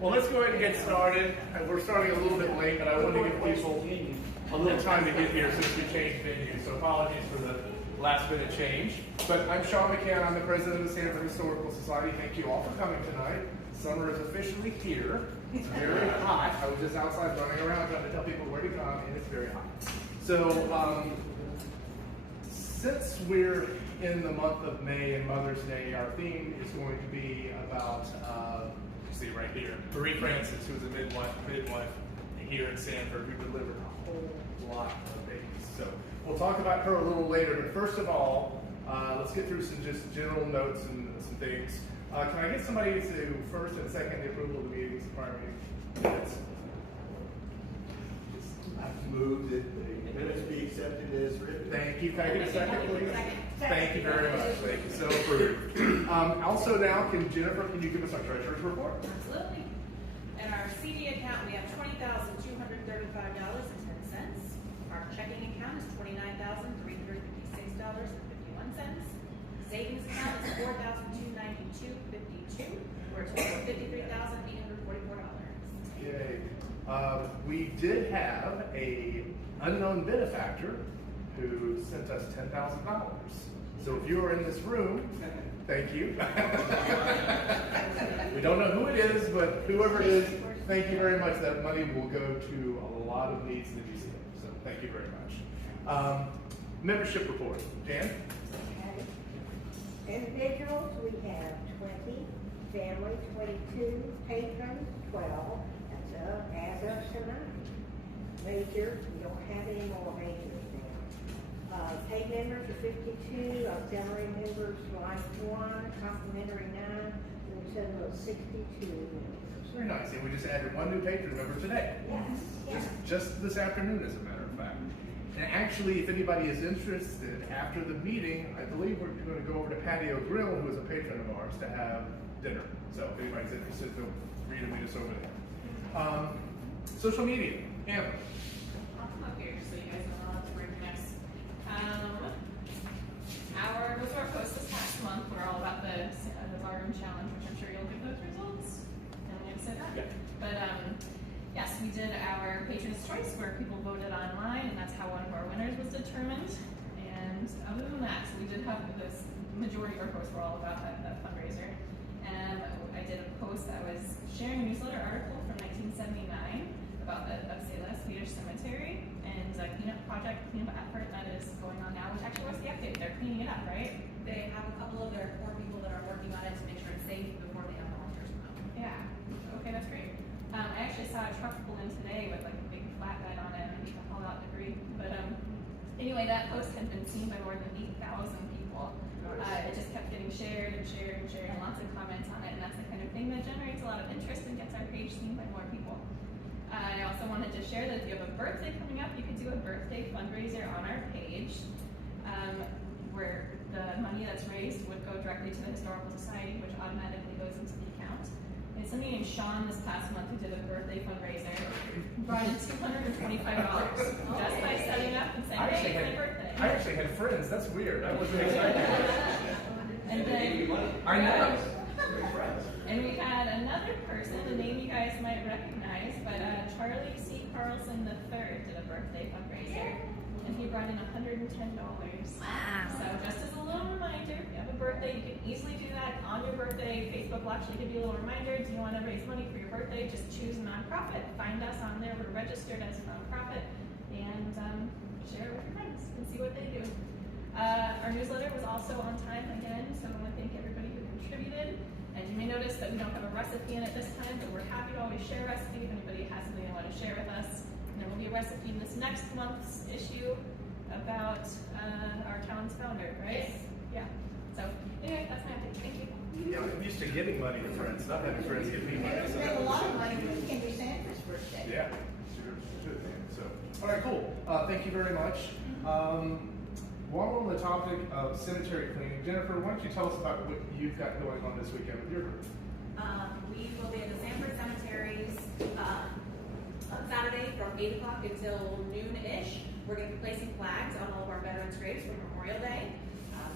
Well, let's go ahead and get started. We're starting a little bit late, but I want to give people a little time to get here since we changed venues. So apologies for the last minute change. But I'm Sean McCann. I'm the president of the Sanford Historical Society. Thank you all for coming tonight. Summer is officially here. It's very hot. I was just outside running around trying to tell people where to come, and it's very hot. So since we're in the month of May and Mother's Day, our theme is going to be about, you see right here, Marie Francis, who was a midwife here in Sanford, who delivered a whole lot of babies. So we'll talk about her a little later, but first of all, let's get through some just general notes and some things. Can I get somebody to first and second the approval of the meetings and prior meeting minutes? I've moved that the minutes be accepted as written. Thank you. Can I get a second, please? Thank you very much. Thank you. So approved. Also now, Jennifer, can you give us our treasurer's report? Absolutely. In our CD account, we have $20,235.10. Our checking account is $29,356.51. Savings account is $4,292.52. We're a total of $53,844. Yay. We did have a unknown benefactor who sent us $10,000. So if you are in this room, thank you. We don't know who it is, but whoever it is, thank you very much. That money will go to a lot of needs in the museum. So thank you very much. Membership report. Jan? Okay. Individuals, we have 20. Family, 22. Patrons, 12. As of tonight. Majors, we don't have any more majors now. Paid members are 52, auxiliary members like 1, complimentary 9, and a total of 62 members. Very nice. And we just added one new patron member today. Yes. Just this afternoon, as a matter of fact. And actually, if anybody is interested, after the meeting, I believe we're going to go over to Patio Grill, who is a patron of ours, to have dinner. So if anybody's interested, feel free to meet us over there. Social media. Amber. I'll come up here so you guys know how to work next. Most of our posts this past month were all about the barroom challenge, which I'm sure you'll get those results. And I'm going to say that. Yeah. But yes, we did our Patron's Choice where people voted online, and that's how one of our winners was determined. And other than that, so we did have this majority of our posts were all about that fundraiser. And I did a post that was sharing a newsletter article from 1979 about the Upsala Swedish Cemetery and a cleanup effort that is going on now, which actually was the update. They're cleaning it up, right? They have a couple of their core people that are working on it to make sure it's safe before they have volunteers come out. Yeah. Okay, that's great. I actually saw a truck pull in today with like a big flatbed on it and people haul out debris. But anyway, that post had been seen by more than 8,000 people. It just kept getting shared and shared and shared, and lots of comments on it, and that's the kind of thing that generates a lot of interest and gets our page seen by more people. I also wanted to share that if you have a birthday coming up, you could do a birthday fundraiser on our page, where the money that's raised would go directly to the Historical Society, which automatically goes into the account. And somebody named Sean this past month who did a birthday fundraiser brought in $225 just by setting up and saying, hey, it's my birthday. I actually had friends. That's weird. I wasn't expecting that. And then I know. And we had another person, a name you guys might recognize, but Charlie C. Carlson III did a birthday fundraiser, and he brought in $110. Wow. So just as a little reminder, if you have a birthday, you can easily do that on your birthday. Facebook will actually give you a little reminder. Do you want to raise money for your birthday? Just choose a nonprofit. Find us on there. We're registered as a nonprofit, and share it with your friends and see what they do. Our newsletter was also on time again, so I want to thank everybody who contributed. And you may notice that we don't have a recipe in it this time, but we're happy to always share a recipe if anybody has something they want to share with us. And there will be a recipe in this next month's issue about our town's founder, right? Yeah. So anyway, that's my update. Thank you. Yeah, I'm used to giving money to friends, not having friends give me money. We have a lot of money for Henry Sanders' birthday. Yeah, sure. So, all right, cool. Thank you very much. While we're on the topic of cemetery cleaning, Jennifer, why don't you tell us about what you've got going on this weekend with your group? We will be at the Sanford cemeteries on Saturday from 8 o'clock until noon-ish. We're going to be placing flags on all of our veterans' graves for Memorial Day.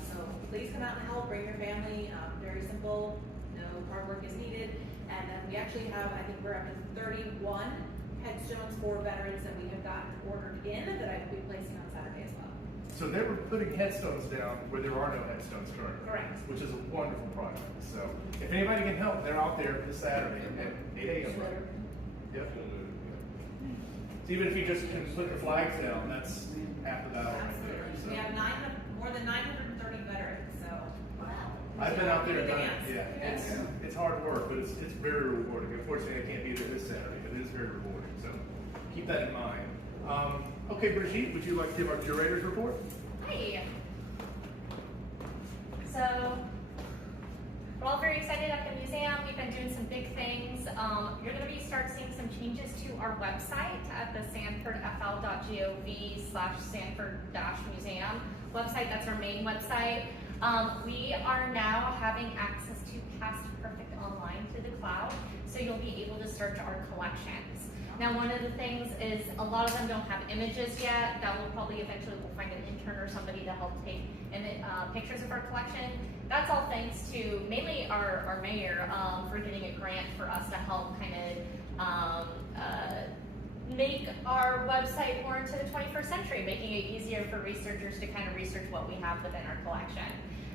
So please come out and help. Bring your family. Very simple. No hard work is needed. And then we actually have, I think we're up to 31 headstones for veterans that we have gotten ordered in that I will be placing on Saturday as well. So they were putting headstones down where there are no headstones currently. Correct. Which is a wonderful project. So if anybody can help, they're out there this Saturday at 8 a.m. Yep. So even if you just can put the flags down, that's half of that right there. Absolutely. So. We have more than 930 veterans, so. I've been out there Give it a done it. dance. Yeah, it's hard work, but it's very rewarding. Unfortunately, I can't be there this Saturday, but it is very rewarding. So keep that in mind. Okay, Brigitte, would you like to give our curator's report? Hi. So, we're all very excited at the museum. We've been doing some big things. You're going to start seeing some changes to our website at the sanfordfl.gov/sanford-museum website. That's our main website. We are now having access to Past Perfect Online through the cloud, so you'll be able to search our collections. Now, one of the things is a lot of them don't have images yet. That will probably eventually we'll find an intern or somebody to help take pictures of our collection. That's all thanks to mainly our mayor for getting a grant for us to help kind of make our website more into the 21st century, making it easier for researchers to kind of research what we have within our collection.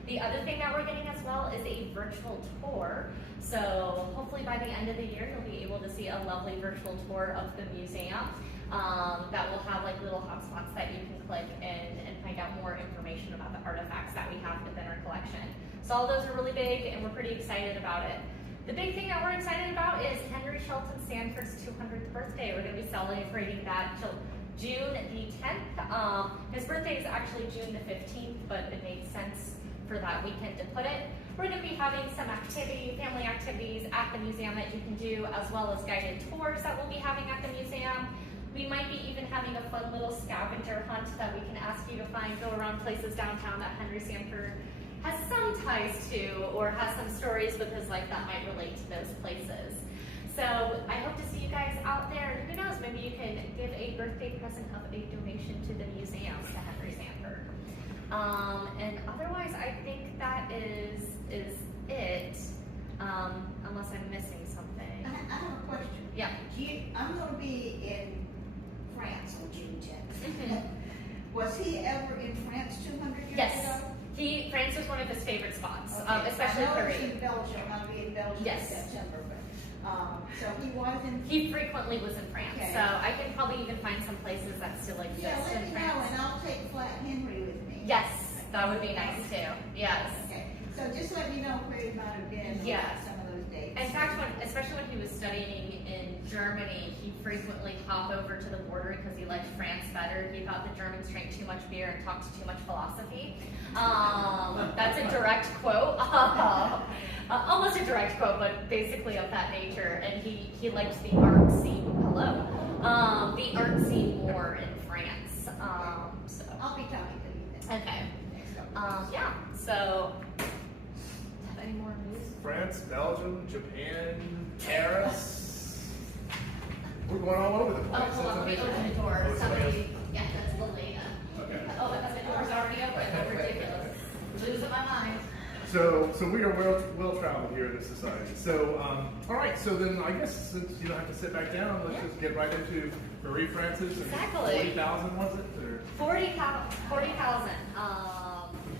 The other thing that we're getting as well is a virtual tour. So hopefully by the end of the year, you'll be able to see a lovely virtual tour of the museum that will have like little hotspots that you can click and find out more information about the artifacts that we have within our collection. So all those are really big and we're pretty excited about it. The big thing that we're excited about is Henry Shelton Sanford's 200th birthday. We're going to be celebrating that till June the 10th. His birthday is actually June the 15th, but it made sense for that weekend to put it. We're going to be having some family activities at the museum that you can do, as well as guided tours that we'll be having at the museum. We might be even having a fun little scavenger hunt that we can ask you to go around places downtown that Henry Sanford has some ties to, or has some stories with his life that might relate to those places. So I hope to see you guys out there, and who knows, maybe you can give a birthday present of a donation to the museum to Henry Sanford. And otherwise, I think that is it, unless I'm missing something. I have a question. Yeah. I'm going to be in France on June 10th. Was he ever in France 200 years Yes. ago? France was one of his favorite spots, Okay. especially I know Paris. he's in Belgium. I'll be in Belgium Yes. in September. But, so he was in. He frequently was in France, Okay. so I can probably even find some places that still exist Yeah, let in me know, France. and I'll take Flat Henry with me. Yes, that would be nice too. Yes. Okay. So just let me know where he might have been. Yes. On some of those dates. In fact, especially when he was studying in Germany, he frequently hopped over to the border because he liked France better. He thought the Germans drank too much beer and talked too much philosophy. That's a direct quote. Almost a direct quote, but basically of that nature. And he liked the art scene. Hello. The art scene more in France. So. I'll be talking to you then. Okay. Yeah. So. Have any more news? France, Belgium, Japan, Paris. We're going all over the place. Oh, hold on. Let me open the door. Oh, somebody Somebody. Yeah, that's Lelena. Okay. Oh, because the door's already open. That's ridiculous. Losing my mind. So we are well traveled here in this society. So, all right. So then, I guess since you don't have to sit back down, let's just get right into Marie Francis. And Exactly. 40,000 was it? Or? 40,000.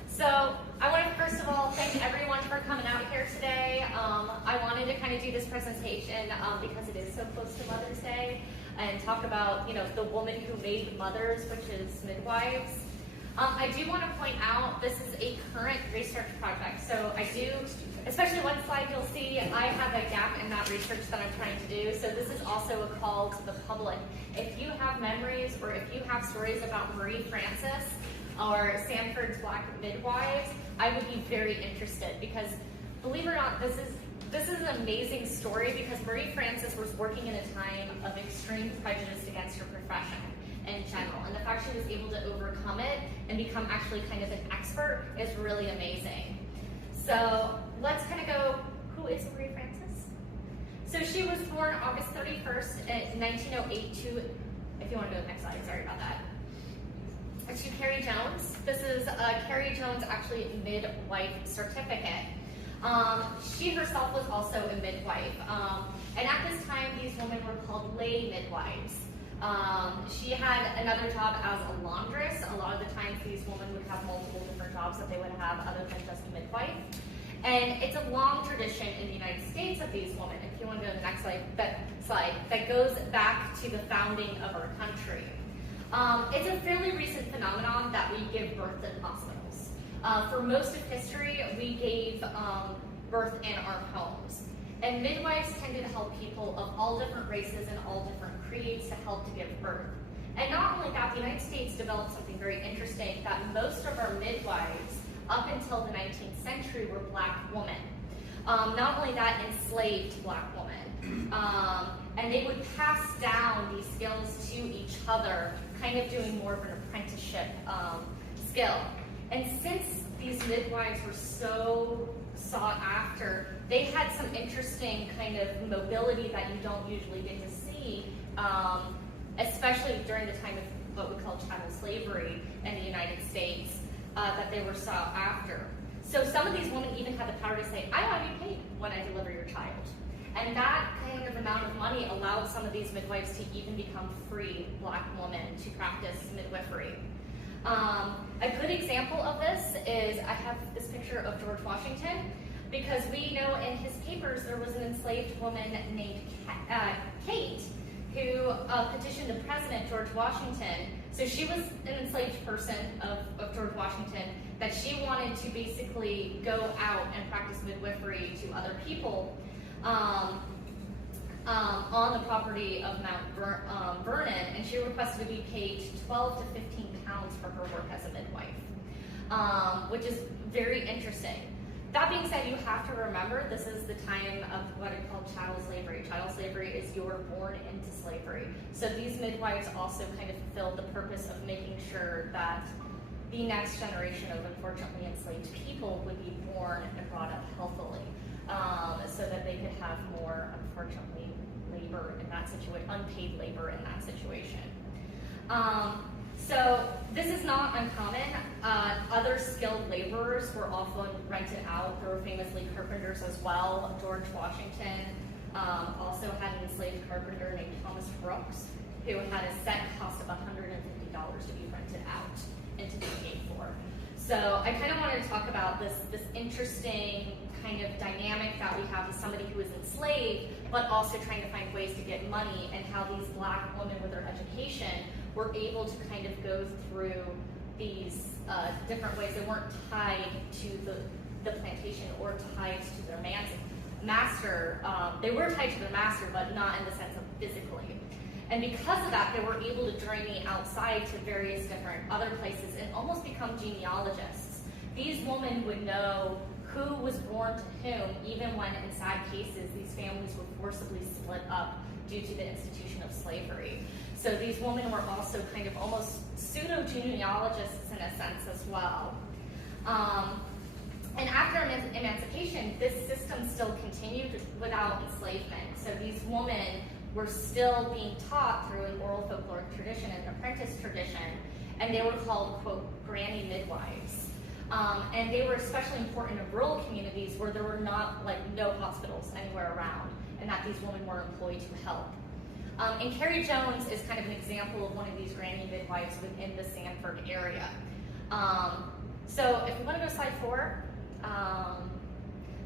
So I want to first of all thank everyone for coming out here today. I wanted to kind of do this presentation because it is so close to Mother's Day, and talk about the woman who made mothers, which is midwives. I do want to point out this is a current research project. So I do, especially one slide you'll see, I have a gap in that research that I'm trying to do. So this is also a call to the public. If you have memories or if you have stories about Marie Francis or Sanford's Black midwives, I would be very interested, because believe it or not, this is an amazing story, because Marie Francis was working in a time of extreme prejudice against her profession in general, and the fact she was able to overcome it and become actually kind of an expert is really amazing. So let's kind of go, who is Marie Francis? So she was born August 31st, 1908 to, if you want to go to the next slide, sorry about that. To Carrie Jones. This is Carrie Jones, actually midwife certificate. She herself was also a midwife. And at this time, these women were called lay midwives. She had another job as a laundress. A lot of the times these women would have multiple different jobs that they would have other than just a midwife. And it's a long tradition in the United States of these women. If you want to go to the next slide, that goes back to the founding of our country. It's a fairly recent phenomenon that we give birth in hospitals. For most of history, we gave birth in our homes. And midwives tended to help people of all different races and all different creeds to help to give birth. And not only that, the United States developed something very interesting, that most of our midwives, up until the 19th century, were Black women. Not only that, enslaved Black women. And they would pass down these skills to each other, kind of doing more of an apprenticeship skill. And since these midwives were so sought after, they had some interesting kind of mobility that you don't usually get to see, especially during the time of what we call chattel slavery in the United States, that they were sought after. So some of these women even had the power to say, I want to be paid when I deliver your child. And that kind of amount of money allowed some of these midwives to even become free Black women to practice midwifery. A good example of this is, I have this picture of George Washington, because we know in his papers there was an enslaved woman named Kate, who petitioned the president, George Washington. So she was an enslaved person of George Washington, that she wanted to basically go out and practice midwifery to other people on the property of Mount Vernon, and she requested to be paid 12 to 15 pounds for her work as a midwife, which is very interesting. That being said, you have to remember this is the time of what I call chattel slavery. Chattel slavery is you're born into slavery. So these midwives also kind of fulfilled the purpose of making sure that the next generation of unfortunately enslaved people would be born and brought up healthily, so that they could have more, unfortunately, labor in that situation, unpaid labor in that situation. So this is not uncommon. Other skilled laborers were often rented out. There were famously carpenters as well. George Washington also had an enslaved carpenter named Thomas Brooks, who had a set cost of $150 to be rented out and to be paid for. So I kind of wanted to talk about this interesting kind of dynamic that we have with somebody who is enslaved, but also trying to find ways to get money, and how these Black women with their education were able to kind of go through these different ways. They weren't tied to the plantation or tied to their master. They were tied to their master, but not in the sense of physically. And because of that, they were able to journey outside to various different other places and almost become genealogists. These women would know who was born to whom, even when in sad cases these families were forcibly split up due to the institution of slavery. So these women were also kind of almost pseudo-genealogists in a sense as well. And after emancipation, this system still continued without enslavement. So these women were still being taught through an oral folkloric tradition, an apprentice tradition, and they were called, quote, granny midwives. And they were especially important in rural communities where there were no hospitals anywhere around, and that these women were employed to help. And Carrie Jones is kind of an example of one of these granny midwives within the Sanford area. So if we want to go to slide 4.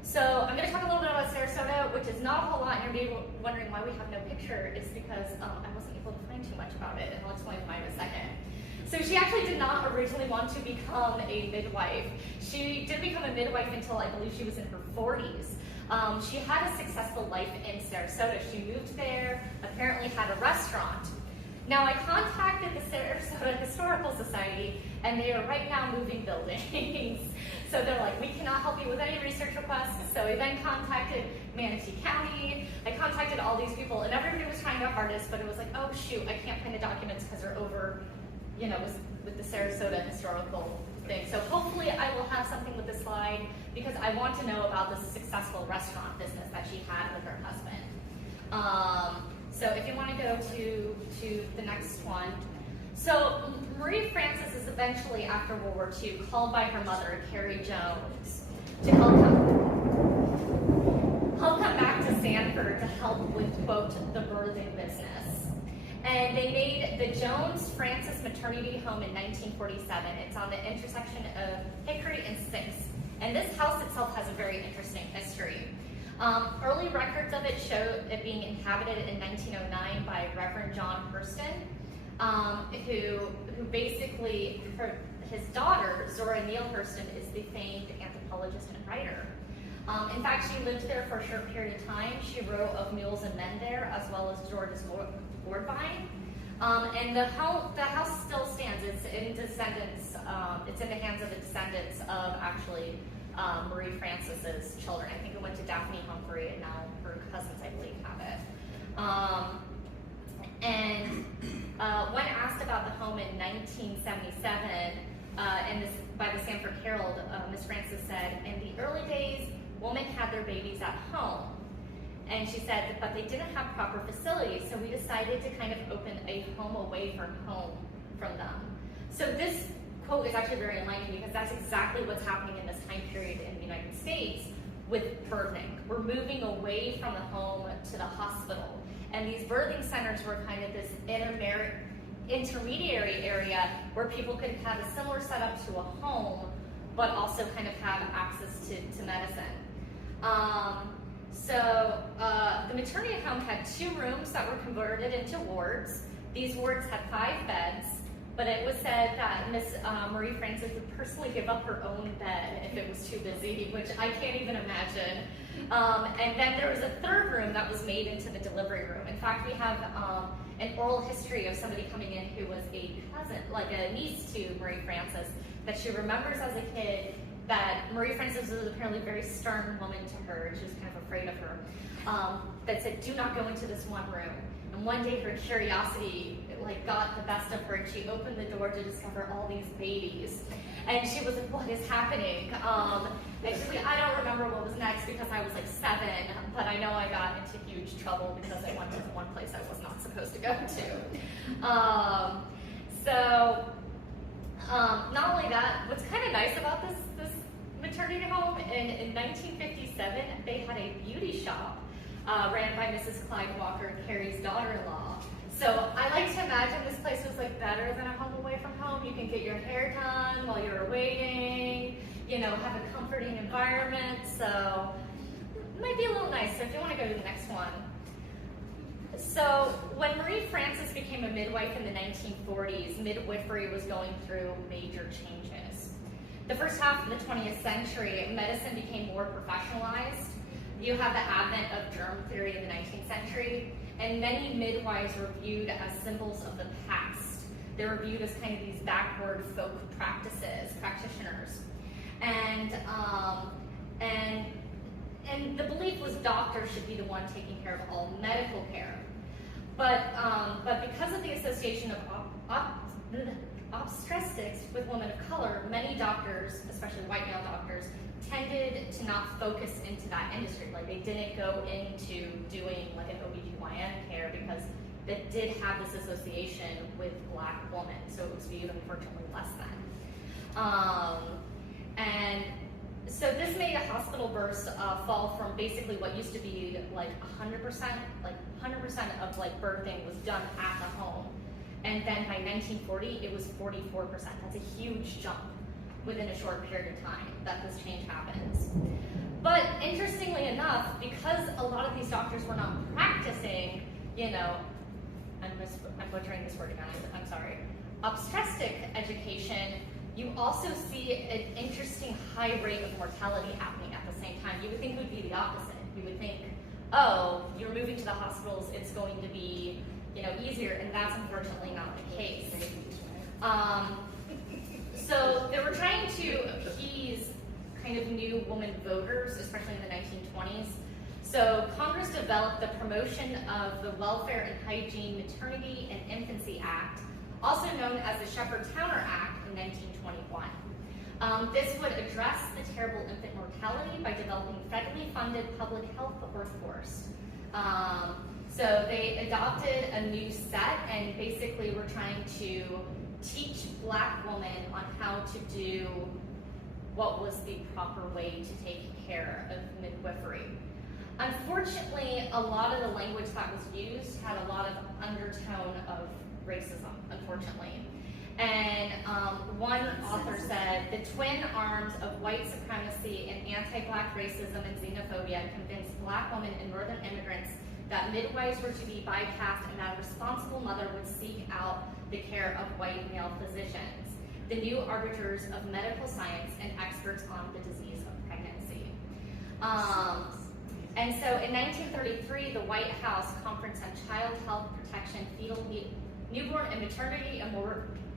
So I'm going to talk a little bit about Sarasota, which is not a whole lot, and you're maybe wondering why we have no picture. It's because I wasn't able to find too much about it, and I'll explain why in a second. So she actually did not originally want to become a midwife. She did become a midwife until I believe she was in her 40s. She had a successful life in Sarasota. She moved there, apparently had a restaurant. Now I contacted the Sarasota Historical Society, and they are right now moving buildings. So they're like, we cannot help you with any research requests. So we then contacted Manatee County. I contacted all these people, and everybody was trying their hardest, but it was like, oh shoot, I can't find the documents because they're over, with the Sarasota historical thing. So hopefully I will have something with this slide, because I want to know about this successful restaurant business that she had with her husband. So if you want to go to the next one. So Marie Frances is eventually, after World War II, called by her mother, Carrie Jones, to help they'll come back to Sanford to help with, quote, the birthing business. And they made the Jones-Francis Maternity Home in 1947. It's on the intersection of Hickory and 6th. And this house itself has a very interesting history. Early records of it show it being inhabited in 1909 by Reverend John Hurston, who basically, his daughter, Zora Neale Hurston, is the famed anthropologist and writer. In fact, she lived there for a short period of time. She wrote of Mules and Men there, as well as George's Woodbine. And the house still stands. It's in descendants. It's in the hands of the descendants of actually Marie Francis's children. I think it went to Daphne Humphrey, and now her cousins, I believe, have it. When asked about the home in 1977, by the Sanford Herald, Miss Francis said, "In the early days, women had their babies at home." And she said, but they didn't have proper facilities, so we decided to kind of open a home away from home from them. So this quote is actually very enlightening because that's exactly what's happening in this time period in the United States with birthing. We're moving away from the home to the hospital. And these birthing centers were kind of this intermediary area where people could have a similar setup to a home, but also kind of have access to medicine. The maternity home had 2 rooms that were converted into wards. These wards had 5 beds, but it was said that Miss Marie Francis would personally give up her own bed if it was too busy, which I can't even imagine. And then there was a 3rd room that was made into the delivery room. In fact, we have an oral history of somebody coming in who was a cousin, like a niece to Marie Francis, that she remembers as a kid that Marie Francis was apparently a very stern woman to her, and she was kind of afraid of her, that said, "Do not go into this one room." And one day her curiosity got the best of her, and she opened the door to discover all these babies. And she was like, "What is happening?" And she's like, "I don't remember what was next because I was 7, but I know I got into huge trouble because I went to one place I was not supposed to go to." Not only that, what's kind of nice about this maternity home, in 1957, they had a beauty shop ran by Mrs. Clyde Walker, Carrie's daughter-in-law. So I like to imagine this place was better than a home away from home. You can get your hair done while you're waiting, have a comforting environment. So it might be a little nice. So if you want to go to the next one. So when Marie Francis became a midwife in the 1940s, midwifery was going through major changes. The first half of the 20th century, medicine became more professionalized. You have the advent of germ theory in the 19th century, and many midwives were viewed as symbols of the past. They were viewed as kind of these backward folk practitioners. And the belief was doctors should be the one taking care of all medical care. But because of the association of obstetrics with women of color, many doctors, especially white male doctors, tended to not focus into that industry. They didn't go into doing an OBGYN care because it did have this association with Black women, so it was viewed unfortunately less than. And so this made a hospital births fall from basically what used to be 100%, 100% of birthing was done at the home. And then by 1940, it was 44%. That's a huge jump within a short period of time that this change happens. But interestingly enough, because a lot of these doctors were not practicing, I'm butchering this word again, I'm sorry, obstetric education, you also see an interesting high rate of mortality happening at the same time. You would think it would be the opposite. You would think, oh, you're moving to the hospitals, it's going to be easier, and that's unfortunately not the case. So they were trying to appease kind of new woman voters, especially in the 1920s. So Congress developed the Promotion of the Welfare and Hygiene Maternity and Infancy Act, also known as the Shepherd-Towner Act, in 1921. This would address the terrible infant mortality by developing federally funded public health workforce. So they adopted a new set and basically were trying to teach Black women on how to do what was the proper way to take care of midwifery. Unfortunately, a lot of the language that was used had a lot of undertone of racism, unfortunately. And one author said, the twin arms of white supremacy and anti-black racism and xenophobia convinced black women and northern immigrants that midwives were to be bypassed and that a responsible mother would seek out the care of white male physicians, the new arbiters of medical science and experts on the disease of pregnancy. And so in 1933, the White House Conference on Child Health Protection, Fetal, Newborn and Maternity and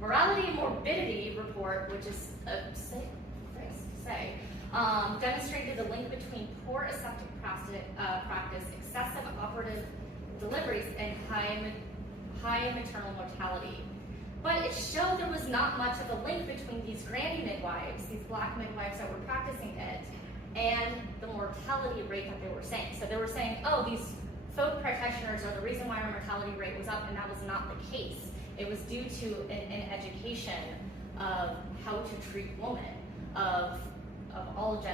Morality and Morbidity report, which is a phrase to say, demonstrated the link between poor aseptic practice, excessive operative deliveries, and high maternal mortality. But it showed there was not much of a link between these granny midwives, these black midwives that were practicing it, and the mortality rate that they were saying. So they were saying, oh, these folk practitioners are the reason why our mortality rate was up, and that was not the case. It was due to an education of how to treat women, of all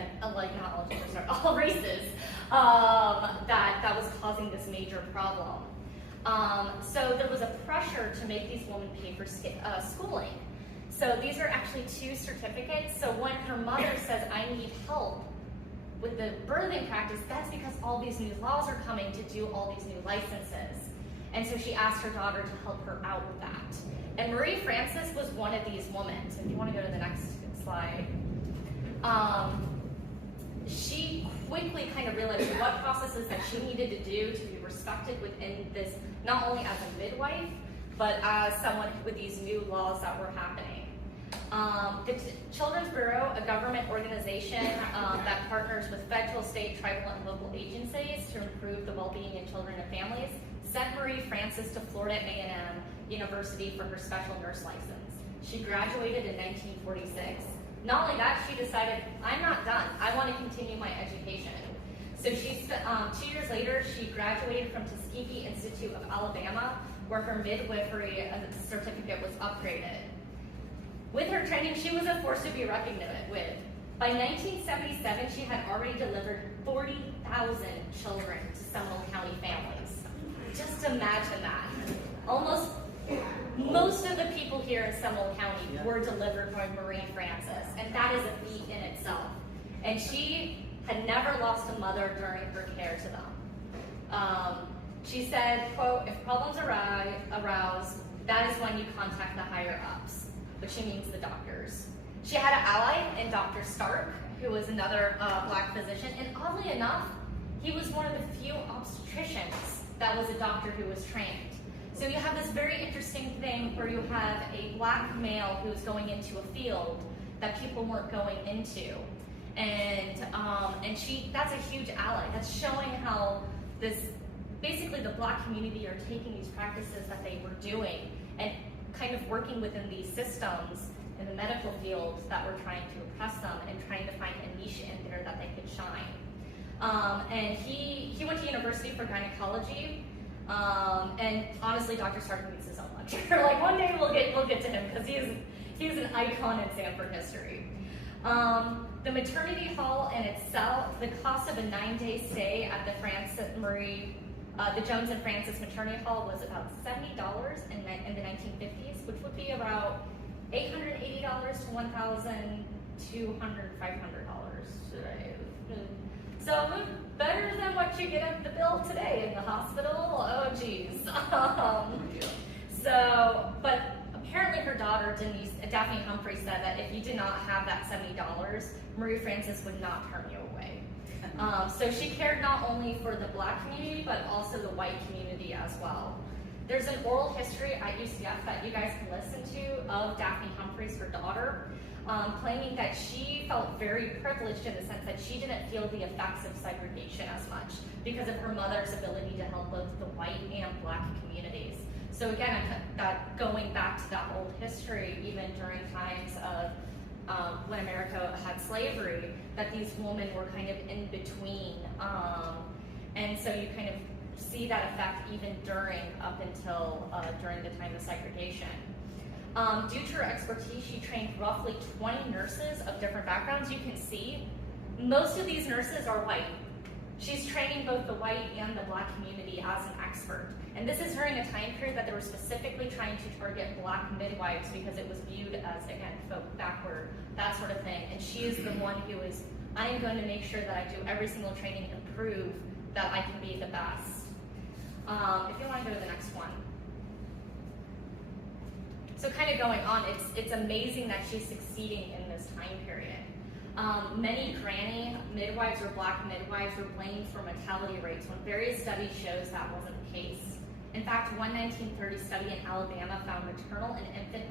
all races, that was causing this major problem. So there was a pressure to make these women pay for schooling. So these are actually 2 certificates. So when her mother says, I need help with the birthing practice, that's because all these new laws are coming to do all these new licenses. And so she asked her daughter to help her out with that. And Marie Frances was one of these women. So if you want to go to the next slide. She quickly kind of realized what processes that she needed to do to be respected within this, not only as a midwife, but as someone with these new laws that were happening. The Children's Bureau, a government organization that partners with federal, state, tribal, and local agencies to improve the well-being of children and families, sent Marie Frances to Florida A&M University for her special nurse license. She graduated in 1946. Not only that, she decided, I'm not done. I want to continue my education. So she, 2 years later, she graduated from Tuskegee Institute of Alabama, where her midwifery certificate was upgraded. With her training, she was a force to be reckoned with. By 1977, she had already delivered 40,000 children to Seminole County families. Just imagine that. Most of the people here in Seminole County were delivered by Marie Frances, and that is a feat in itself. And she had never lost a mother during her care to them. She said, quote, if problems arouse, that is when you contact the higher ups, which she means the doctors. She had an ally in Dr. Stark, who was another black physician, and oddly enough, he was one of the few obstetricians that was a doctor who was trained. So you have this very interesting thing where you have a black male who's going into a field that people weren't going into. And that's a huge ally. That's showing how basically the black community are taking these practices that they were doing and kind of working within these systems in the medical field that were trying to oppress them and trying to find a niche in there that they could shine. And he went to university for gynecology. And honestly, Dr. Stark needs his own lecture. Like one day we'll get to him because he's an icon in Sanford history. The maternity hall in itself, the cost of a 9-day stay at the Jones and Francis Maternity Hall was about $70 in the 1950s, which would be about $880 to $1,200, $500. So better than what you get at the bill today in the hospital. Oh, geez. But apparently her daughter, Daphne Humphrey, said that if you did not have that $70, Marie Frances would not turn you away. So she cared not only for the black community, but also the white community as well. There's an oral history at UCF that you guys can listen to of Daphne Humphreys, her daughter, claiming that she felt very privileged in the sense that she didn't feel the effects of segregation as much because of her mother's ability to help both the white and black communities. So again, going back to that old history, even during times of when America had slavery, that these women were kind of in between. And so you kind of see that effect even during the time of segregation. Due to her expertise, she trained roughly 20 nurses of different backgrounds. You can see most of these nurses are white. She's training both the white and the Black community as an expert. And this is during a time period that they were specifically trying to target Black midwives because it was viewed as, again, folk backward, that sort of thing. And she is the one who is, I am going to make sure that I do every single training and prove that I can be the best. If you want to go to the next one. So kind of going on, it's amazing that she's succeeding in this time period. Many granny midwives or Black midwives were blamed for mortality rates when various studies shows that wasn't the case. In fact, one 1930 study in Alabama found maternal and infant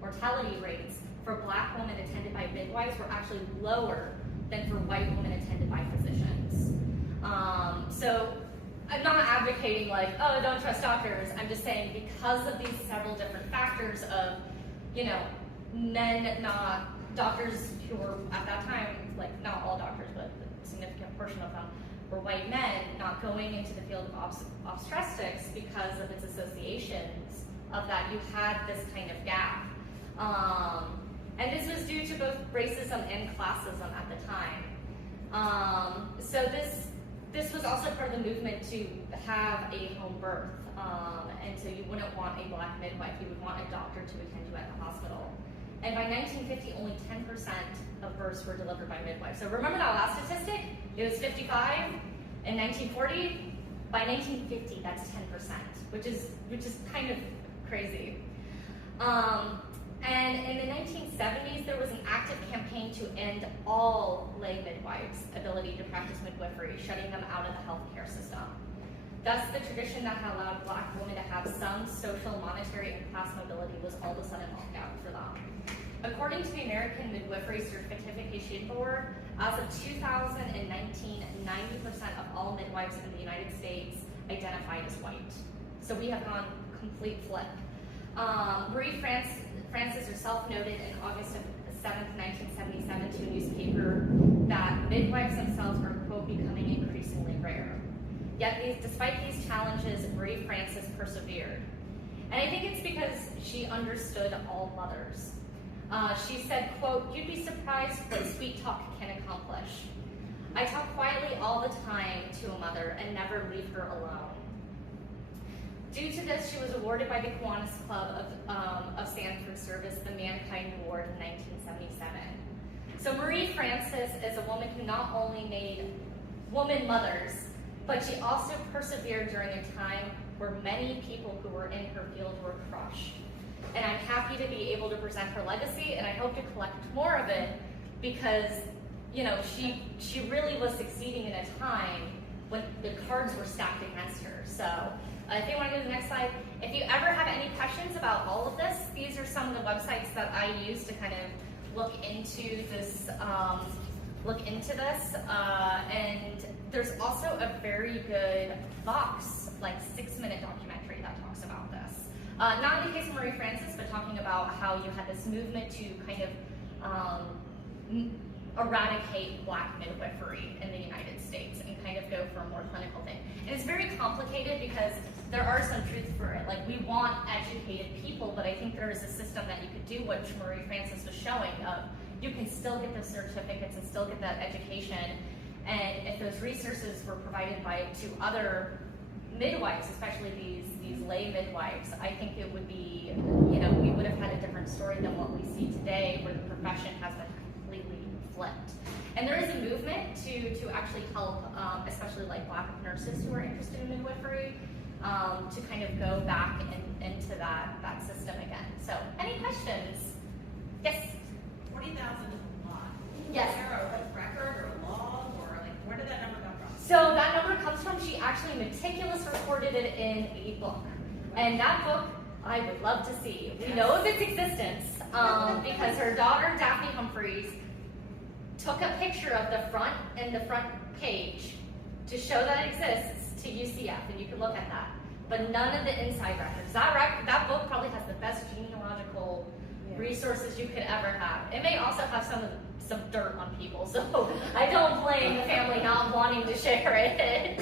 mortality rates for Black women attended by midwives were actually lower than for white women attended by physicians. So I'm not advocating like, oh, don't trust doctors. I'm just saying because of these several different factors of, you know, men not, doctors who were at that time, like not all doctors, but a significant portion of them were white men not going into the field of obstetrics because of its associations of that you had this kind of gap. And this was due to both racism and classism at the time. So this was also part of the movement to have a home birth. And so you wouldn't want a Black midwife, you would want a doctor to attend you at the hospital. And by 1950, only 10% of births were delivered by midwives. So remember that last statistic? It was 55 in 1940. By 1950, that's 10%, which is kind of crazy. And in the 1970s, there was an active campaign to end all lay midwives' ability to practice midwifery, shutting them out of the healthcare system. Thus, the tradition that had allowed Black women to have some social, monetary, and class mobility was all of a sudden locked out for them. According to the American Midwifery Certification Board, as of 2019, 90% of all midwives in the United States identified as white. So we have gone complete flip. Marie Francis herself noted in August of 7th, 1977 to a newspaper that midwives themselves are, quote, becoming increasingly rare. Yet despite these challenges, Marie Francis persevered. And I think it's because she understood all mothers. She said, quote, "You'd be surprised what sweet talk can accomplish. I talk quietly all the time to a mother and never leave her alone." Due to this, she was awarded by the Kiwanis Club of Sanford Service the Mankind Award in 1977. So Marie Francis is a woman who not only made woman mothers, but she also persevered during a time where many people who were in her field were crushed. And I'm happy to be able to present her legacy, and I hope to collect more of it because, you know, she really was succeeding in a time when the cards were stacked against her. So if you want to go to the next slide, if you ever have any questions about all of this, these are some of the websites that I use to kind of look into this. And there's also a very good Vox, like 6-minute documentary that talks about this. Not in the case of Marie Francis, but talking about how you had this movement to kind of eradicate Black midwifery in the United States and kind of go for a more clinical thing. And it's very complicated because there are some truths for it. Like, we want educated people, but I think there is a system that you could do, which Marie Francis was showing of, you can still get those certificates and still get that education. And if those resources were provided to other midwives, especially these lay midwives, I think it would be, you know, we would have had a different story than what we see today, where the profession has been completely flipped. And there is a movement to actually help, especially like Black nurses who are interested in midwifery, to kind of go back into that system again. So, any questions? Yes? 40,000 is a lot. Yes. Is there a record or a law, or like where did that number come from? So that number comes from, she actually meticulously recorded it in a book. And that book, I would love to see. We know of its existence because her daughter, Daphne Humphreys, took a picture of the front and the front page to show that it exists to UCF, and you can look at that. But none of the inside records. That book probably has the best genealogical resources you could ever have. It may also have some dirt on people, so I don't blame the family not wanting to share it.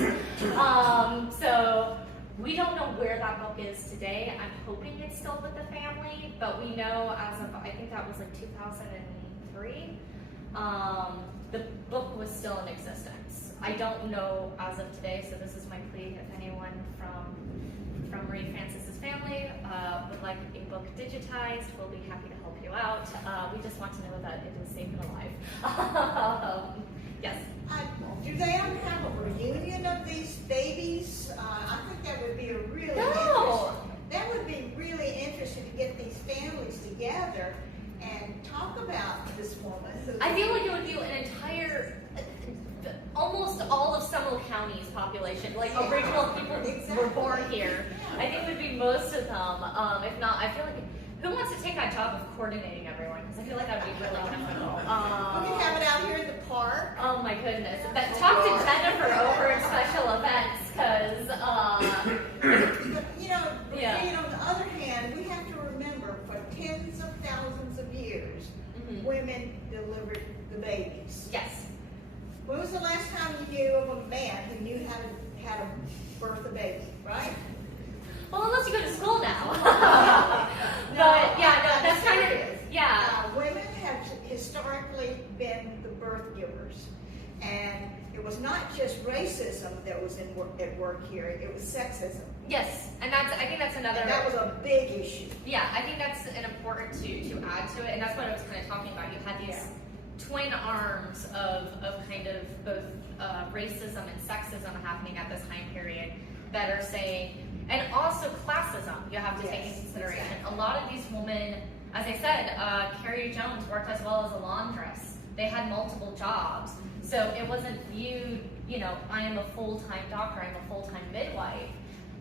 So we don't know where that book is today. I'm hoping it's still with the family, but we know as of, I think that was like 2003, the book was still in existence. I don't know as of today, so this is my plea. If anyone from Marie Francis's family would like a book digitized, we'll be happy to help you out. We just want to know that it is safe and alive. Yes. Do they ever have a reunion of these babies? I think that would be a really that would be really interesting to get these families together and talk about this woman. I feel like it would be an entire, almost all of Seminole County's population, like original people who were born here. I think it would be most of them. If not, I feel like, who wants to take that job of coordinating everyone? Because I feel like that would be really difficult. We can have it out here in the park. Oh my goodness. Talk to Jennifer over at special events, because, On the other hand, we have to remember for tens of thousands of years, women delivered the babies. Yes. When was the last time you knew of a man who knew how to birth a baby, right? Well, unless you go to school now. But that's kind of, women have historically been the birth givers. And it was not just racism that was at work here, it was sexism. yes, and I think that's another. And that was a big issue. Yeah, I think that's an important to add to it, and that's what I was kind of talking about. You had these twin arms of kind of both racism and sexism happening at this time period that are saying, and also classism you have to take into consideration. Exactly. A lot of these women, as I said, Carrie Jones worked as well as a laundress. They had multiple jobs. So it wasn't viewed, I am a full-time doctor, I'm a full-time midwife.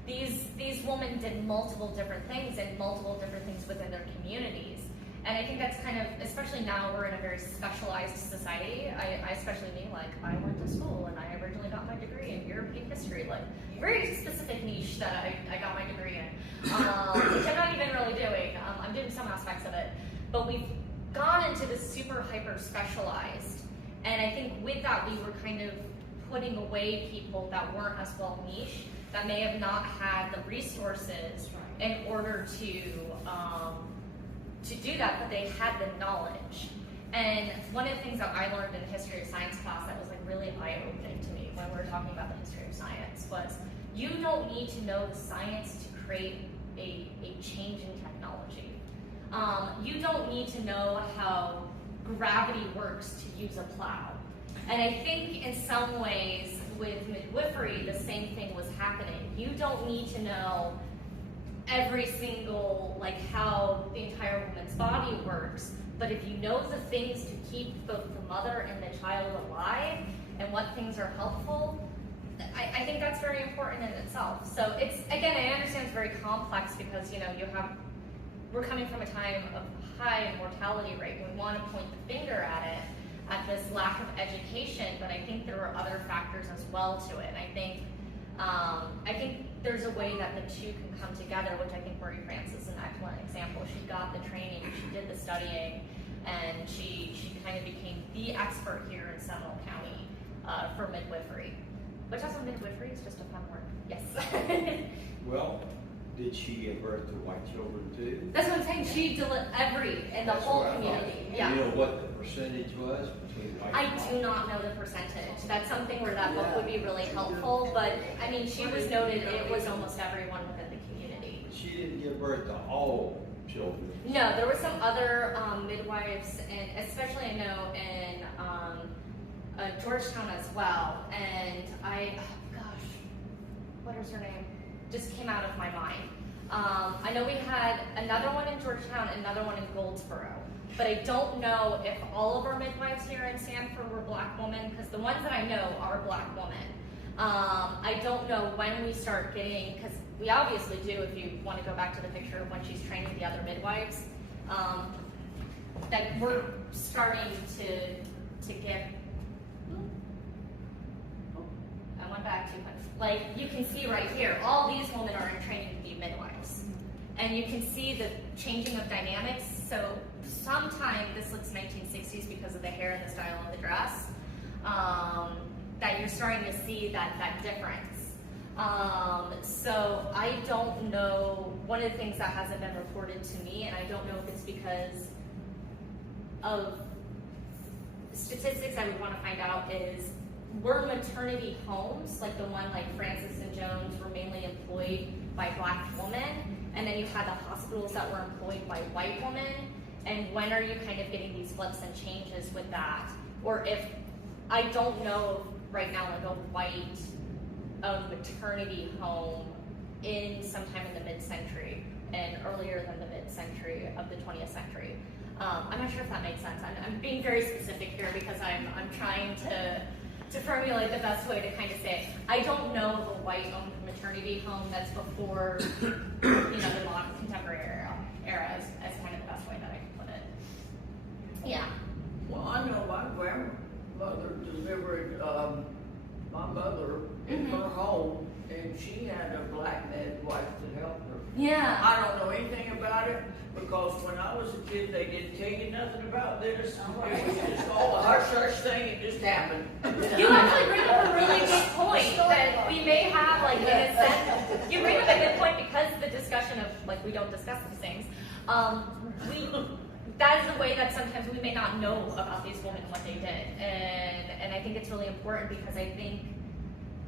These women did multiple different things and multiple different things within their communities. And I think that's kind of, especially now we're in a very specialized society. I especially mean, like, I went to school and I originally got my degree in European history, like very specific niche that I got my degree in, which I'm not even really doing. I'm doing some aspects of it, but we've gone into this super hyper specialized. And I think with that, we were kind of putting away people that weren't as well niche, that may have not had the resources in order to do that, but they had the knowledge. And one of the things that I learned in history of science class that was like really eye-opening to me when we were talking about the history of science was, you don't need to know the science to create a change in technology. You don't need to know how gravity works to use a plow. And I think in some ways with midwifery, the same thing was happening. You don't need to know every single, like how the entire woman's body works, but if you know the things to keep both the mother and the child alive and what things are helpful, I think that's very important in itself. So it's, again, I understand it's very complex because, we're coming from a time of high mortality rate. We want to point the finger at this lack of education, but I think there are other factors as well to it. And I think there's a way that the two can come together, which I think Marie Francis is an excellent example. She got the training, she did the studying, and she kind of became the expert here in Seminole County for midwifery. Which also, midwifery is just a fun word. Yes. Well, did she give birth to white children too? That's what I'm saying. She did in the whole community. Yeah. Do you know what the percentage was between white and black? I do not know the percentage. That's something where that book would be really helpful. But I mean, she was noted. It was almost everyone within the community. She didn't give birth to all children. No, there were some other midwives, and especially I know in Georgetown as well. And what was her name? Just came out of my mind. I know we had another one in Georgetown, another one in Goldsboro, but I don't know if all of our midwives here in Sanford were black women, because the ones that I know are black women. I don't know when we start getting, because we obviously do, if you want to go back to the picture of when she's training the other midwives, that we're starting to get, I went back too much. Like, you can see right here, all these women are in training to be midwives. And you can see the changing of dynamics. So sometime, this looks 1960s because of the hair and the style of the dress, that you're starting to see that difference. So I don't know, one of the things that hasn't been reported to me, and I don't know if it's because of statistics I would want to find out is, were maternity homes, like the one like Francis and Jones, were mainly employed by Black women, and then you had the hospitals that were employed by white women, and when are you kind of getting these flips and changes with that? Or if, I don't know right now, like a white maternity home in sometime in the mid-century and earlier than the mid-century of the 20th century. I'm not sure if that makes sense. I'm being very specific here because I'm trying to formulate the best way to kind of say it. I don't know of a white-owned maternity home that's before, the modern contemporary era as kind of the best way that I can put it. Yeah. Well, I know my grandmother delivered my mother in her home, and she had a Black midwife to help her. Yeah. I don't know anything about it because when I was a kid, they didn't tell you nothing about this. It was just all a hush-hush thing. It just happened. You actually bring up a really good point that we may have, like, in a sense, you bring up a good point because the discussion of, like, we don't discuss these things. That is the way that sometimes we may not know about these women and what they did. And I think it's really important because I think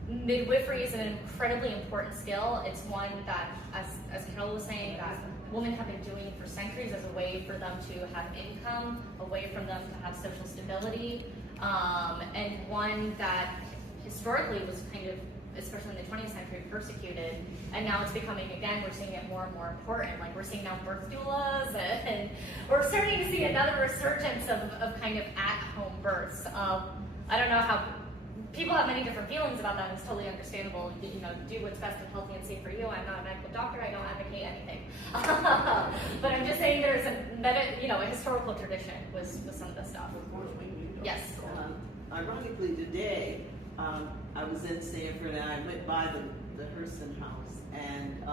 midwifery is an incredibly important skill. It's one that, as Carol was saying, that women have been doing for centuries as a way for them to have income, a way for them to have social stability, and one that historically was kind of, especially in the 20th century, persecuted, and now it's becoming, again, we're seeing it more and more important. Like, we're seeing now birth doulas, and we're starting to see another resurgence of kind of at-home births. I don't know how, people have many different feelings about that, and it's totally understandable. Do what's best and healthy and safe for you. I'm not a medical doctor, I don't advocate anything. But I'm just saying there's a historical tradition with some of this stuff. Yes. Ironically, today, I was in Sanford and I went by the Hurston house, and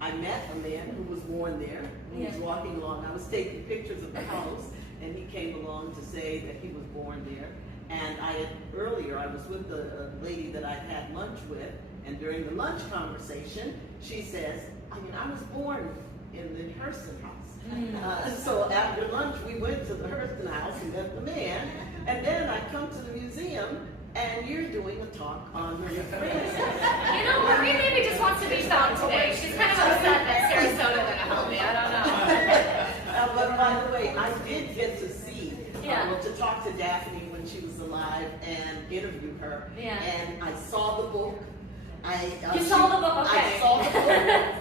I met a man who was born there. He was walking along. I was taking pictures of the house, and he came along to say that he was born there. And earlier I was with the lady that I'd had lunch with, and during the lunch conversation, she says, I was born in the Hurston house. So after lunch, we went to the Hurston house and met the man, and then I come to the museum, and you're doing a talk on Marie Francis. Marie maybe just wants to be found today. She's kind of upset that Sarasota didn't help me. I don't know. But by the way, I did get to see, to talk to Daphne when she was alive and interview her. Yeah. And I saw the book. You saw the book, okay. I saw the book.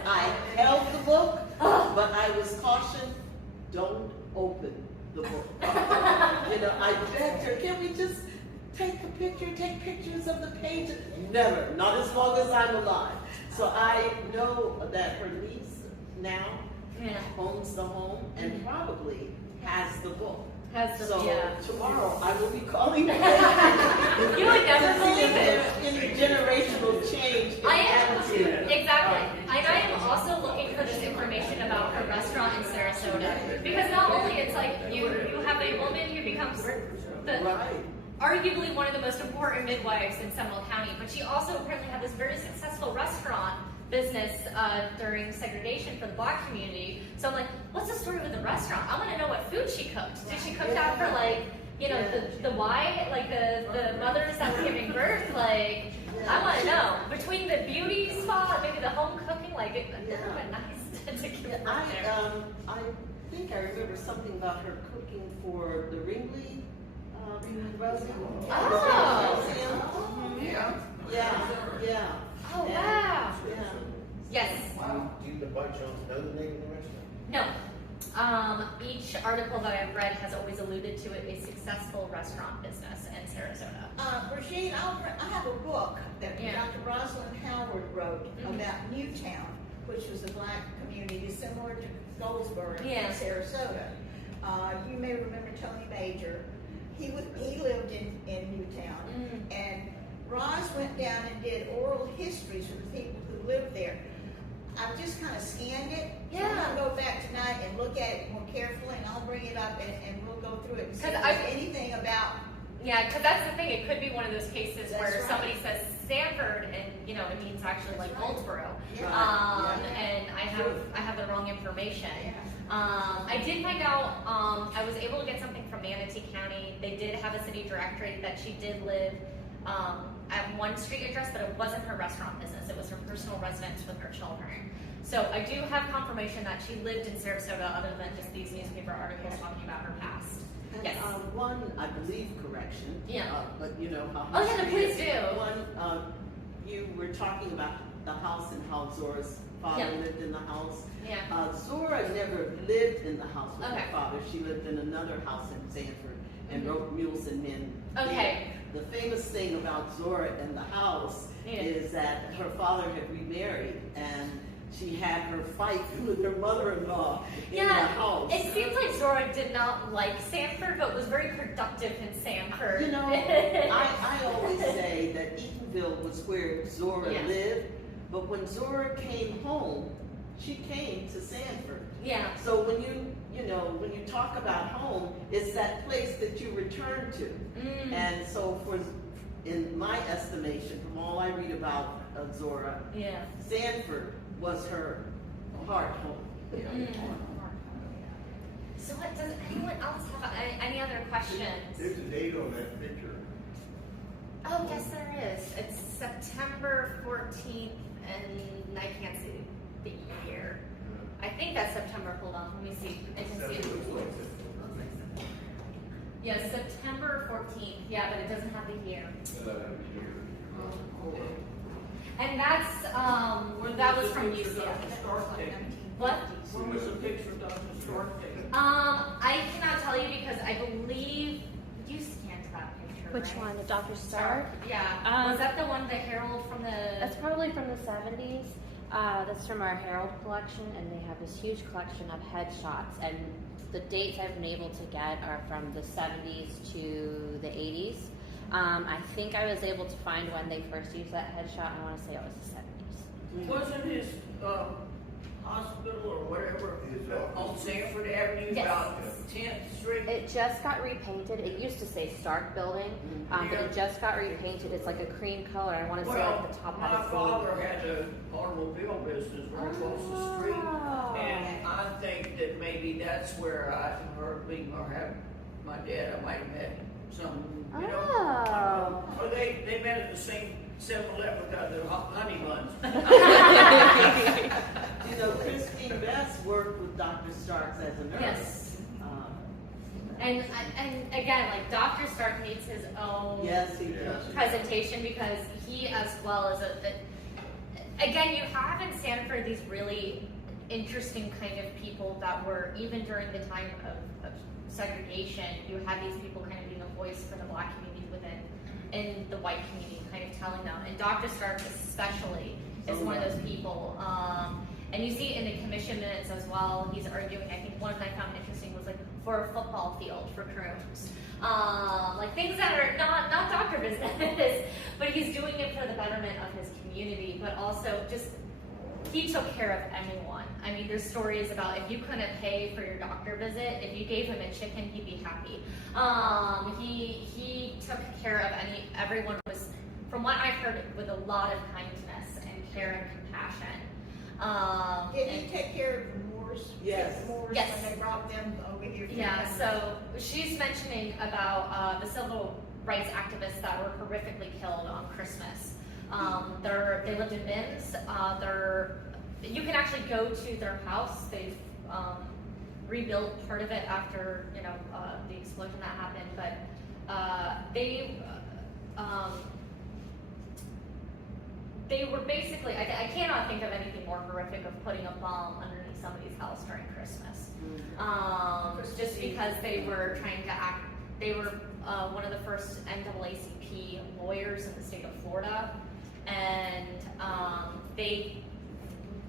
I held the book, but I was cautioned, don't open the book. I begged her, can we just take pictures of the pages? Never, not as long as I'm alive. So I know that her niece now owns the home and probably has the book. Tomorrow I will be calling her. You would never believe it. Any generational change in attitude. Exactly. And I am also looking for this information about her restaurant in Sarasota. Because not only it's like you have a woman who becomes arguably one of the most important midwives in Seminole County, but she also apparently had this very successful restaurant business during segregation for the Black community. So I'm like, what's the story with the restaurant? I want to know what food she cooked. Did she cook that for the white, like the mothers that were giving birth? Like, I want to know. Between the beauty spot, maybe the home cooking, like it would have been nice to give birth there. I think I remember something about her cooking for the Ringley Museum. Yeah. Oh, wow. Yeah. Yes. Do you by chance know the name of the restaurant? No. Each article that I've read has always alluded to a successful restaurant business in Sarasota. Brigitte, I have a book that Dr. Rosalind Howard wrote about Newtown, which was a Black community similar to Goldsboro in Sarasota. You may remember Tony Major. He lived in Newtown, and Roz went down and did oral histories of the people who lived there. I've just kind of scanned it. So I'm going to go back tonight and look at it more carefully, and I'll bring it up and we'll go through it and see if there's anything about. Yeah, because that's the thing. It could be one of those cases where somebody says Sanford, and it means actually like Goldsboro. And I have the wrong information. information. I did find out, I was able to get something from Manatee County. They did have a city directory that she did live at one street address, but it wasn't her restaurant business. It was her personal residence with her children. So I do have confirmation that she lived in Sarasota other than just these newspaper articles talking about her past. And, Yes. one, I believe, correction. Yeah. But you know how. Oh, yeah, please do. One, you were talking about the house and how Zora's father Yeah. lived in the house. Yeah. Zora never lived in the house with Okay. her father. She lived in another house in Sanford and wrote Mules and Men. Okay. The famous thing about Zora and the house Yeah. is that her father had remarried and she had her fight with her mother-in-law in the house. It seems like Zora did not like Sanford, but was very productive in Sanford. You know, I always say that Eatonville was where Zora Yeah. lived, but when Zora came home, she came to Sanford. Yeah. So when when you talk about home, it's that place that you return to. Mm. And so in my estimation, from all I read about Zora, Yeah. Sanford was her heart home. Mm. So what, does anyone else have any other questions? There's a date on that picture. Oh, yes, there is. It's September 14th, and I can't see the year. I think that's September. Hold on, let me see. I can see it. Yeah, September 14th. Yeah, but it doesn't have the year. And that's that was from UCF. What? When was the picture of Dr. Stark taken? I cannot tell you because I believe you scanned that picture. Which right? one? The Dr. Stark? Yeah. Was that the one, the Herald from the? That's probably from the 70s. That's from our Herald collection, and they have this huge collection of headshots. And the dates I've been able to get are from the 70s to the 80s. I think I was able to find when they first used that headshot. I want to say it was the 70s. Wasn't his hospital or whatever on Sanford Avenue Yes. about 10th Street? It just got repainted. It used to say Stark Building, but it just got repainted. It's like a cream color. I want to say like the top my had a father had an automobile business right across the street, and I think that maybe that's where I heard me or have my dad. I might have met some, you know. Oh. Or they met at the same 7-Eleven because they're honey buns. You know, Christine Best worked with Dr. Starks as a nurse. Yes. And again, like Dr. Stark needs his own Yes, he does. presentation because he, as well as again, you have in Sanford these really interesting kind of people that were, even during the time of segregation, you had these people kind of being a voice for the black community in the white community, kind of telling them. And Dr. Stark especially is one of those people. And you see in the commission minutes as well, he's arguing, I think one I found interesting was like for a football field for grooms. Like things that are not doctor business, but he's doing it for the betterment of his community, but also just, he took care of anyone. I mean, there's stories about if you couldn't pay for your doctor visit, if you gave him a chicken, he'd be happy. He took care of everyone was, from what I've heard, with a lot of kindness and care and compassion. Did he take care of the Moors? Yes. The Moors Yes. when they brought them over here? Yeah, so she's mentioning about the civil rights activists that were horrifically killed on Christmas. They lived in Mims. You can actually go to their house. They've rebuilt part of it after the explosion that happened, but they were basically, I cannot think of anything more horrific of putting a bomb underneath somebody's house during Christmas. Just because they were trying to act, they were one of the first NAACP lawyers in the state of Florida, and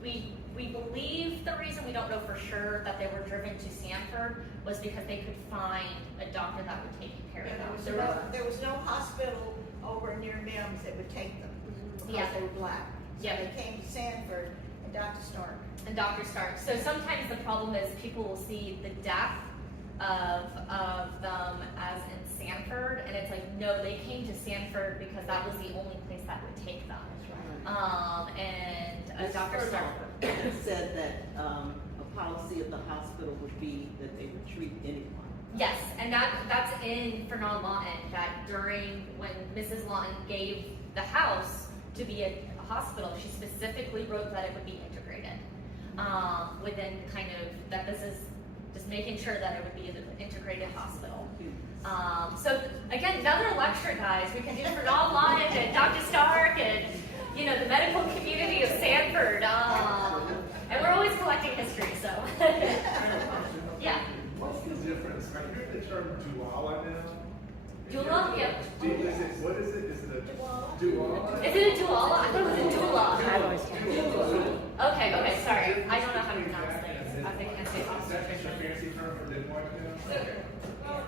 we believe the reason, we don't know for sure, that they were driven to Sanford was because they could find a doctor that would take care of them. There was no hospital over near Mims that would take them because they were black. So they came to Sanford and Dr. Stark. And Dr. Stark. So sometimes the problem is people will see the death of them as in Sanford, and it's like, no, they came to Sanford because that was the only place that would take them. Dr. Stark said that a hospital would be that they would treat anyone. Yes, and that's in Fernand Lawton, that during when Mrs. Lawton gave the house to be a hospital, she specifically wrote that it would be integrated within kind of, that this is just making sure that it would be an integrated hospital. So again, another lecture, guys. We can do Fernand Lawton and Dr. Stark and, you know, the medical community of Sanford. And we're always collecting history, so. Yeah. What's the difference? I hear the term duala now. Doula? Yep. What is it? Is it a duala? Is it a duala? I thought it was a doula. I've always heard. Okay, sorry. I don't know how to pronounce things. I think I say Is that just a fancy term for midwife now?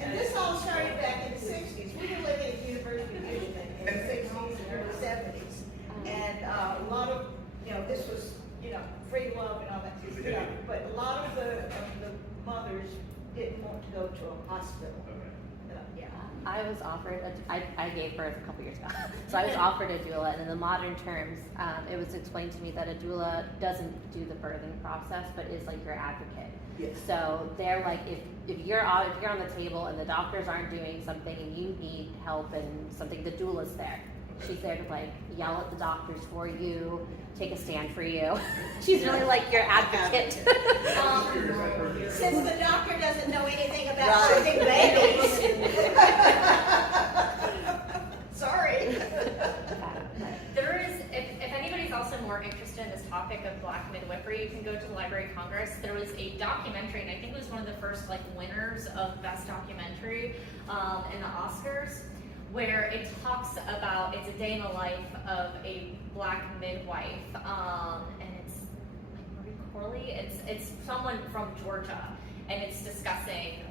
And this all started back in the 60s. We were living at University of Michigan in the 60s and early 70s. And a lot of, you know, this was, you know, free love and all that. You know, but a lot of the mothers didn't want to go to a hospital. Yeah. I was offered, I gave birth a couple years ago, so I was offered a doula, and in the modern terms, it was explained to me that a doula doesn't do the birthing process, but is like your advocate. Yes. So they're like, if you're on the table and the doctors aren't doing something and you need help and something, the doula's there. She's there to like yell at the doctors for you, take a stand for you. She's really like your advocate. Since the doctor doesn't know anything about birthing babies. Sorry. There is, if anybody's also more interested in this topic of Black midwifery, you can go to the Library of Congress. There was a documentary, and I think it was one of the first like winners of Best Documentary in the Oscars, where it talks about, it's a day in the life of a Black midwife, and it's like Marie Corley. It's someone from Georgia, and it's discussing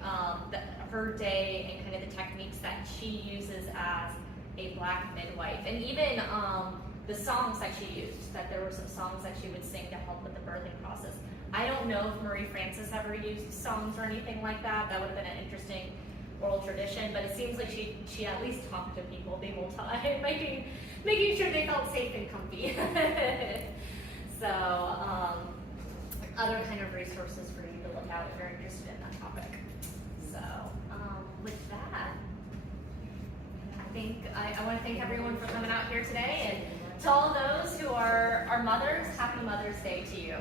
her day and kind of the techniques that she uses as a Black midwife, and even the songs that she used. That there were some songs that she would sing to help with the birthing process. I don't know if Marie Frances ever used songs or anything like that. That would have been an interesting oral tradition, but it seems like she at least talked to people the whole time, making sure they felt safe and comfy. So other kind of resources for you to look out if you're interested in that topic. So with that, I think I want to thank everyone for coming out here today, and to all those who are our mothers, happy Mother's Day to you.